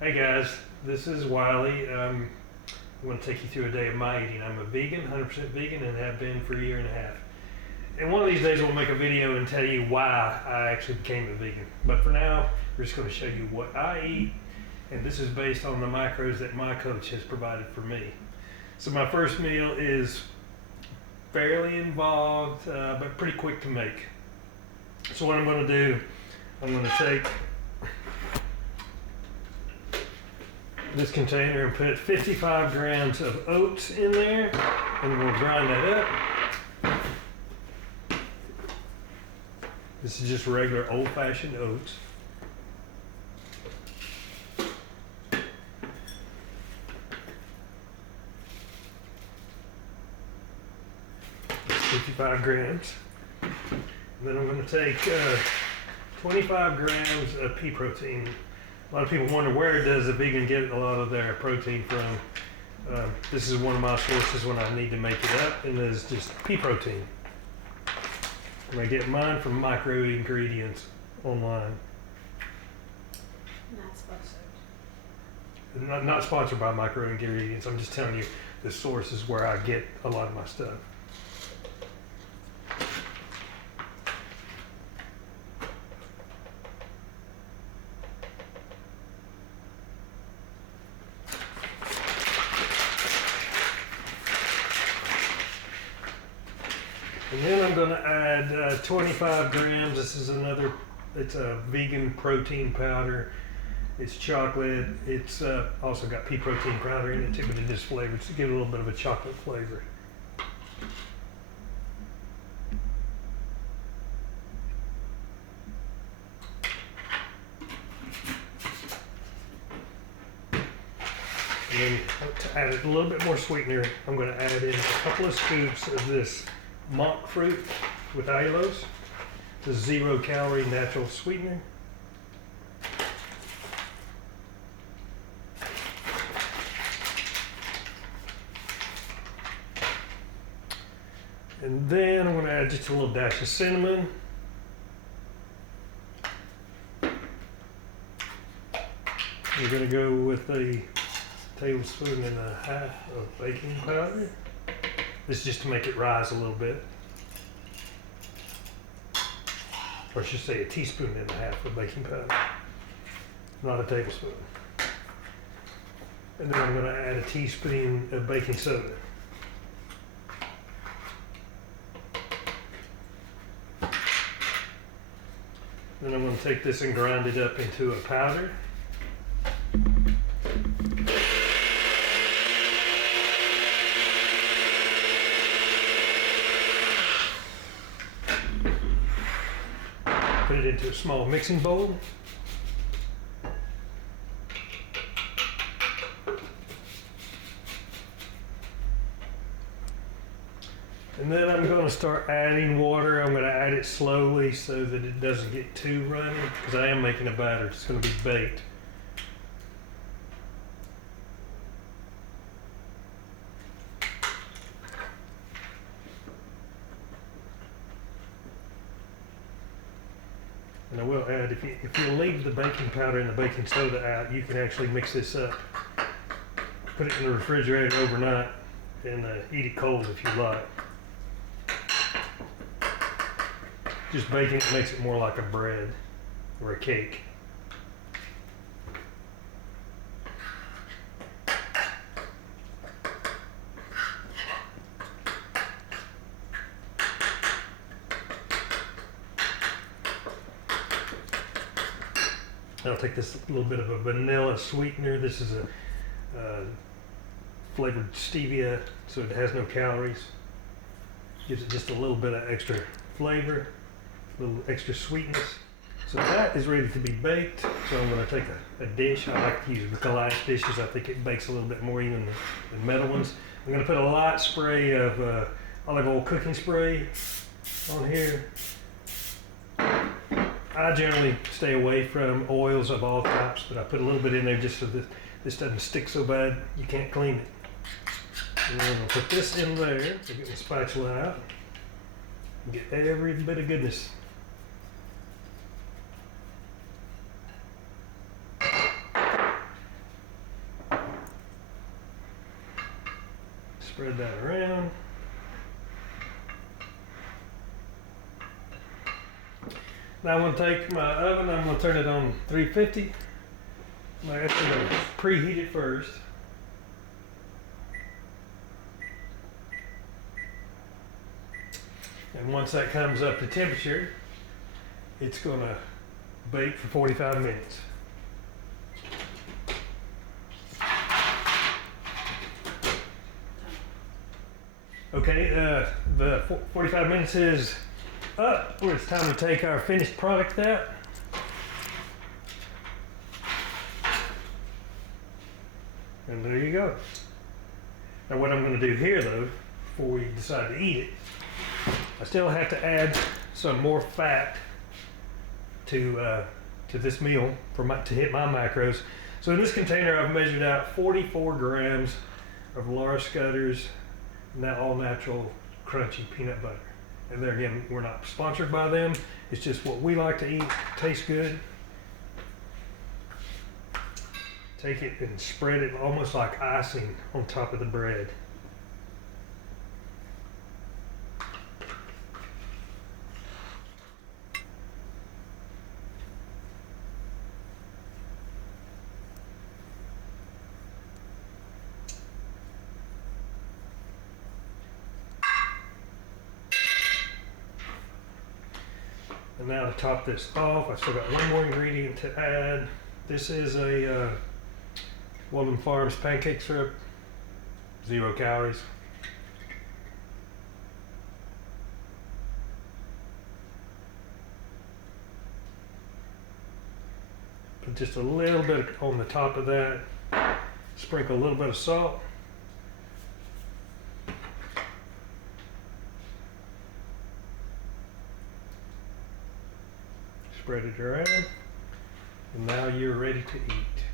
Hey guys, this is Wiley. I'm going to take you through a day of my eating. I'm a vegan, 100% vegan, and have been for a year and a half. And one of these days we'll make a video and tell you why I actually became a vegan. But for now, we're just going to show you what I eat, and this is based on the macros that my coach has provided for me. So my first meal is fairly involved, but pretty quick to make. So what I'm going to do, I'm going to take this container and put 55 grams of oats in there, and we'll grind that up. This is just regular old-fashioned oats. That's 55 grams. And then I'm going to take 25 grams of pea protein. A lot of people wonder, where does a vegan get a lot of their protein from? This is one of my sources when I need to make it up, and it's just pea protein. And I get mine from Micro Ingredients online. Not sponsored. Not sponsored by Micro Ingredients. I'm just telling you the source is where I get a lot of my stuff. And then I'm going to add 25 grams. This is it's a vegan protein powder. It's chocolate. It's also got pea protein powder in it too, but it is flavored to give it a little bit of a chocolate flavor. And then to add a little bit more sweetener, I'm going to add in a couple of scoops of this monk fruit with allulose. It's a 0-calorie natural sweetener. And then I'm going to add just a little dash of cinnamon. We're going to go with a tablespoon and a half of baking powder. This is just to make it rise a little bit. Or I should say a teaspoon and a half of baking powder, not a tablespoon. And then I'm going to add a teaspoon of baking soda. Then I'm going to take this and grind it up into a powder. Put it into a small mixing bowl. And then I'm going to start adding water. I'm going to add it slowly so that it doesn't get too runny, because I am making a batter. It's going to be baked. And I will add, if you leave the baking powder and the baking soda out, you can actually mix this up. Put it in the refrigerator overnight and eat it cold if you like. Just baking it makes it more like a bread or a cake. I'll take this little bit of a vanilla sweetener. This is a flavored stevia, so it has no calories. Gives it just a little bit of extra flavor, a little extra sweetness. So that is ready to be baked. So I'm going to take a dish. I like to use the glass dishes. I think it bakes a little bit more even than metal ones. I'm going to put a light spray of olive oil cooking spray on here. I generally stay away from oils of all types, but I put a little bit in there just so that this doesn't stick so bad you can't clean it. And then I'll put this in there. So get my spatula out and get every bit of goodness. Spread that around. Now I'm going to take my oven, I'm going to turn it on 350. I'm going to preheat it first. And once that comes up to temperature, it's going to bake for 45 minutes. Okay, the 45 minutes is up. Well, it's time to take our finished product out. And there you go. Now what I'm going to do here though, before we decide to eat it, I still have to add some more fat to this meal to hit my macros. So in this container I've measured out 44 grams of Laura Scudder's all natural crunchy peanut butter. And there again, we're not sponsored by them. It's just what we like to eat. Tastes good. Take it and spread it almost like icing on top of the bread. And now to top this off, I still got one more ingredient to add. This is a Walden Farms pancake syrup, 0 calories. Put just a little bit on the top of that. Sprinkle a little bit of salt. Spread it around, and now you're ready to eat.